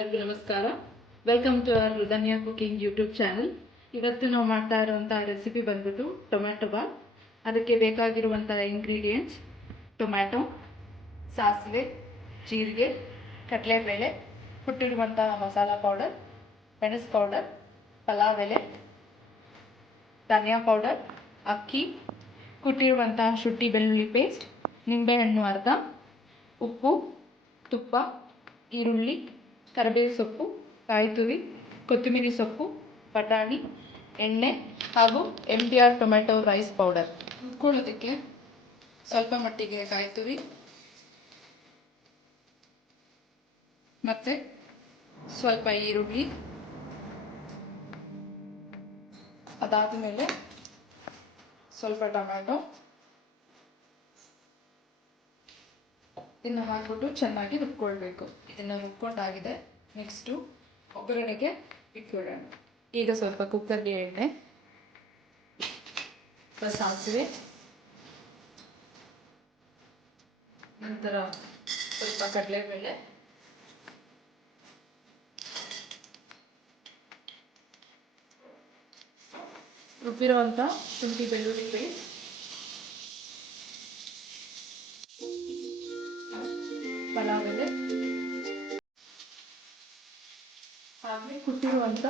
ಎಲ್ಲರಿಗೂ ನಮಸ್ಕಾರ. Welcome to our Dhanya cooking YouTube channel. ಇವತ್ತು ನಾವು ಮಾಡ್ತಾ ಇರುವಂಥ ರೆಸಿಪಿ ಬಂದ್ಬಿಟ್ಟು ಟೊಮ್ಯಾಟೊ ಬಾತ್. ಅದಕ್ಕೆ ಬೇಕಾಗಿರುವಂಥ ಇಂಗ್ರೀಡಿಯೆಂಟ್ಸ್: ಟೊಮ್ಯಾಟೊ, ಸಾಸಿವೆ, ಜೀರಿಗೆ, ಕಡಲೆಬೇಳೆ, ಹುಟ್ಟಿರುವಂಥ ಮಸಾಲ ಪೌಡರ್, ಮೆಣಸು ಪೌಡರ್, ಪಲಾವ್ ಎಲೆ, ಧನಿಯಾ ಪೌಡರ್, ಅಕ್ಕಿ, ಕುಟ್ಟಿರುವಂಥ ಶುಂಠಿ ಬೆಳ್ಳುಳ್ಳಿ ಪೇಸ್ಟ್, ನಿಂಬೆಹಣ್ಣು ಅರ್ಧ, ಉಪ್ಪು, ತುಪ್ಪ, ಈರುಳ್ಳಿ, ಕರಿಬೇವು ಸೊಪ್ಪು, ಕಾಯಿ ತುರಿ, ಕೊತ್ತಂಬರಿ ಸೊಪ್ಪು, ಬಟಾಣಿ, ಎಣ್ಣೆ ಹಾಗೂ MTR ಟೊಮ್ಯಾಟೊ ರೈಸ್ ಪೌಡರ್. ರುಬ್ಕೊಳ್ಳೋದಕ್ಕೆ ಸ್ವಲ್ಪ ಮಟ್ಟಿಗೆ ಕಾಯಿ ತುರಿ ಮತ್ತು ಸ್ವಲ್ಪ ಈರುಳ್ಳಿ, ಅದಾದ ಮೇಲೆ ಸ್ವಲ್ಪ ಟೊಮ್ಯಾಟೊ ಇದನ್ನು ಹಾಕ್ಬಿಟ್ಟು ಚೆನ್ನಾಗಿ ರುಬ್ಕೊಳ್ಬೇಕು. ಇದನ್ನು ರುಬ್ಕೊಂಡಾಗಿದೆ. ನೆಕ್ಸ್ಟು ಒಗ್ಗರಣೆಗೆ ಇಟ್ಕೊಳ್ಳೋಣ. ಈಗ ಸ್ವಲ್ಪ ಕುಕ್ಕರ್ಗೆ ಎಣ್ಣೆ, ಸಾಸಿವೆ, ನಂತರ ಸ್ವಲ್ಪ ಕಡಲೆಬೇಳೆ, ರುಬ್ಬಿರುವಂಥ ಶುಂಠಿ ಬೆಳ್ಳುಳ್ಳಿ ಪೇಸ್ಟ್, ಪಲಾವ್ ಎಲೆ ಹಾಗೆ ಕುಟ್ಟಿರುವಂಥ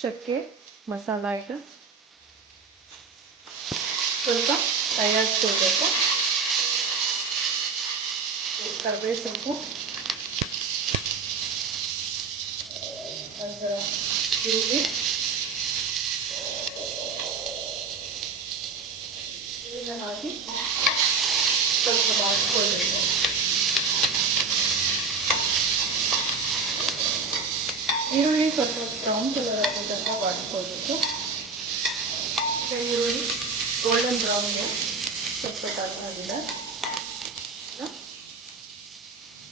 ಚಕ್ಕೆ, ಮಸಾಲ ಐಟಮ್ ಸ್ವಲ್ಪ ತಯಾರಿಸ್ಕೊಳ್ಬೇಕು. ಕರಿಬೇವು ಸೊಪ್ಪು, ನಂತರ ಈರುಳ್ಳಿ, ಇದನ್ನು ಹಾಕಿ ಸ್ವಲ್ಪ ಬಾಡಿಸ್ಕೊಳ್ಬೇಕು. ಈರುಳ್ಳಿ ಸ್ವಲ್ಪ ಬ್ರೌನ್ ಕಲರ್ ಆಗೋ ತನಕ ಬಾಡಿಸ್ಕೊಳ್ಬೇಕು. ಈರುಳ್ಳಿ ಗೋಲ್ಡನ್ ಬ್ರೌನ್ಗೆ ಸ್ವಲ್ಪ ಟರ್ನ್ ಆಗಿದೆ.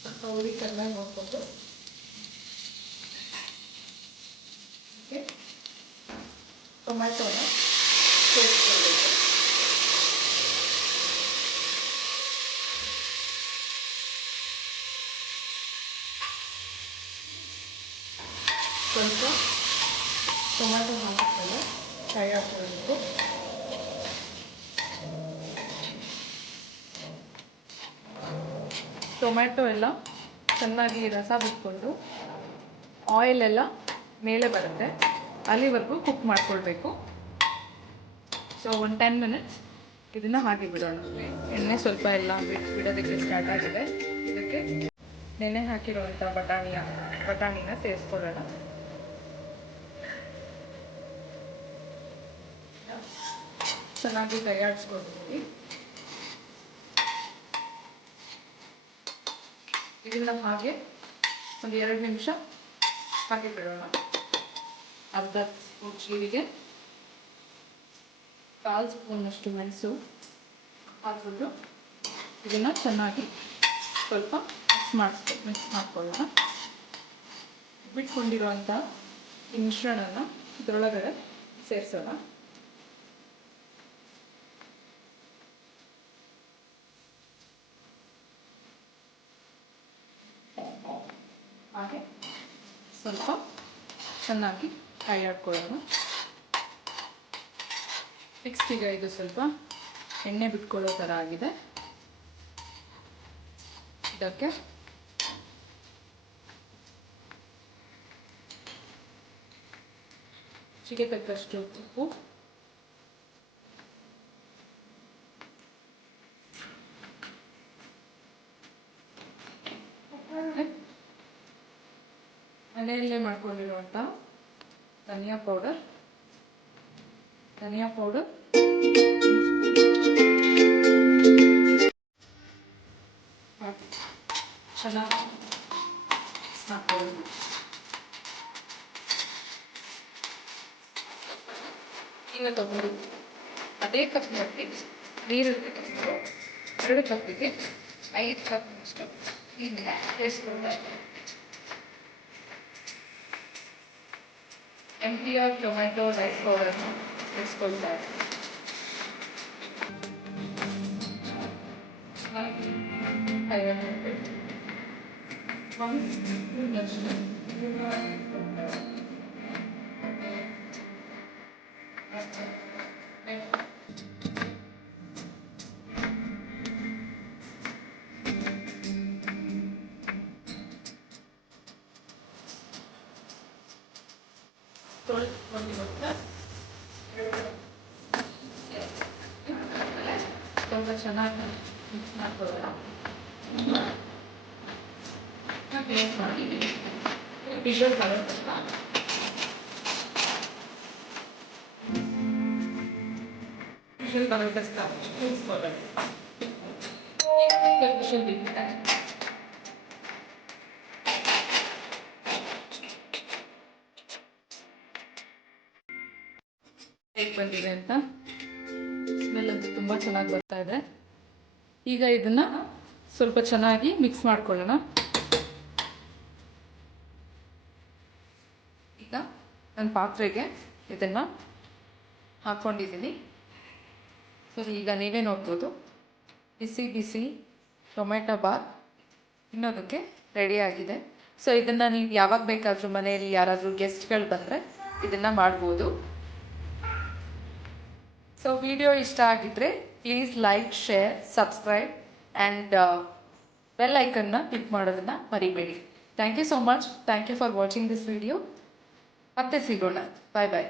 ಸ್ವಲ್ಪ ಹುಳಿ ಕಡಿಮೆ ನೋಡಿಕೊಂಡು ಟೊಮ್ಯಾಟೋನ ಸೇರಿಸ್ಕೊಳ್ಬೇಕು. ಸ್ವಲ್ಪ ಟೊಮ್ಯಾಟೊ ಹಾಕಿಕೊಂಡು ಫ್ರೈ ಹಾಕ್ಕೊಳ್ಬೇಕು. ಟೊಮ್ಯಾಟೊ ಎಲ್ಲ ಚೆನ್ನಾಗಿ ರಸ ಬಿಟ್ಕೊಂಡು ಆಯಿಲ್ ಎಲ್ಲ ಮೇಲೆ ಬರುತ್ತೆ, ಅಲ್ಲಿವರೆಗೂ ಕುಕ್ ಮಾಡ್ಕೊಳ್ಬೇಕು. ಸೊ ಒಂದು 10 ಮಿನಿಟ್ಸ್ ಇದನ್ನು ಹಾಕಿ ಬಿಡೋಣ. ಎಣ್ಣೆ ಸ್ವಲ್ಪ ಎಲ್ಲ ಬಿಡೋದಕ್ಕೆ ಸ್ಟಾರ್ಟ್ ಆಗಿದೆ. ಇದಕ್ಕೆ ನೆನೆ ಹಾಕಿರುವಂಥ ಬಟಾಣಿನ ಸೇರಿಸ್ಕೊಳ್ಳೋಣ. ಚೆನ್ನಾಗಿ ತಯಾರಿಸ್ಕೊಳ್ತೀವಿ. ಇದನ್ನು ಹಾಗೆ ಒಂದು 2 ನಿಮಿಷ ಹಾಕಿ ಬಿಡೋಣ. ಅರ್ಧ ಸ್ಪೂನ್ ಜೀರಿಗೆ, 1/4 ಸ್ಪೂನಷ್ಟು ಮೆಣಸು ಹಾಕ್ಬಿಟ್ಟು ಇದನ್ನು ಚೆನ್ನಾಗಿ ಸ್ವಲ್ಪ ಮಿಕ್ಸ್ ಮಾಡ್ಕೊಳ್ಳೋಣ. ಬಿಟ್ಕೊಂಡಿರುವಂಥ ಈ ಮಿಶ್ರಣನ ಇದರೊಳಗಡೆ ಸೇರಿಸೋಣ. ಹಾಗೆ ಸ್ವಲ್ಪ ಚೆನ್ನಾಗಿ ಫ್ರೈ ಮಾಡ್ಕೊಳ್ಳೋಣ. ನೆಕ್ಸ್ಟ್ ಈಗ ಇದು ಸ್ವಲ್ಪ ಎಣ್ಣೆ ಬಿಟ್ಕೊಳ್ಳೋ ಥರ ಆಗಿದೆ. ಇದಕ್ಕೆ ರುಚಿಗೆ ತಕ್ಕಷ್ಟು ಉಪ್ಪು, ಮನೆಯಲ್ಲೇ ಮಾಡ್ಕೊಂಡಿರುವಂಥ ಧನಿಯಾ ಪೌಡರ್ ಚೆನ್ನಾಗಿ ಹಾಕ್ಕೊಳ್ಳೋದು. ಈಗ ತಗೊಂಡು ಅದೇ ಕಪ್ನಲ್ಲಿ ನೀರು 2 ಕಪ್ಪಿಗೆ 5 ಕಪ್ನಷ್ಟು ನೀರನ್ನ ಸೇರಿಸ್ಕೊಳ್ತಾ ಇದ್ದೀನಿ. MTR ಟೊಮ್ಯಾಟೊ ರೈಸ್ ಪೌಡರ್ನ ಸೇರಿಸ್ಕೊಳ್ತಾ ಇದ್ದೀನಿ. ಸ್ವಲ್ಪ ಚೆನ್ನಾಗಿ ಮಿಕ್ಸ್ ಮಾಡ್ಕೊಳ್ಳೋಣ. ಪೇಸ್ಟ್ ಮಾಡಿದ್ದೀನಿ. ವಿಷಲ್ ಬರೋ ತನಕ ವಿಷಲ್ ಬರೋ ತನಕ ಕೂರಿಸ್ಕೊಳ್ಳೋಣ. ವಿಷಲ್ ಬಿಟ್ಟಿದೆ. ಹೇಗೆ ಬಂದಿದೆ ಅಂತ ಸ್ಮೆಲ್ ಅಂತೂ ತುಂಬ ಚೆನ್ನಾಗಿ ಬರ್ತಾ ಇದೆ. ಈಗ ಇದನ್ನು ಸ್ವಲ್ಪ ಚೆನ್ನಾಗಿ ಮಿಕ್ಸ್ ಮಾಡ್ಕೊಳ್ಳೋಣ. ಈಗ ನನ್ನ ಪಾತ್ರೆಗೆ ಇದನ್ನು ಹಾಕ್ಕೊಂಡಿದ್ದೀನಿ. ಸೊ ಈಗ ನೀವೇ ನೋಡ್ಬೋದು, ಬಿಸಿ ಬಿಸಿ ಟೊಮೆಟೊ ಬಾತ್ ತಿನ್ನೋದಕ್ಕೆ ರೆಡಿಯಾಗಿದೆ. ಸೊ ಇದನ್ನು ನೀವು ಯಾವಾಗ ಬೇಕಾದರೂ ಮನೆಯಲ್ಲಿ ಯಾರಾದರೂ ಗೆಸ್ಟ್ಗಳು ಬಂದರೆ ಇದನ್ನು ಮಾಡ್ಬೋದು. ಸೊ ವಿಡಿಯೋ ಇಷ್ಟ ಆಗಿದ್ದರೆ please like, share, subscribe and bell ಐಕನ್ನ ಕ್ಲಿಕ್ ಮಾಡೋದನ್ನು ಮರಿಬೇಡಿ. Thank you so much. Thank you for watching this video. ಮತ್ತೆ ಸಿಗೋಣ. ಬಾಯ್ ಬಾಯ್.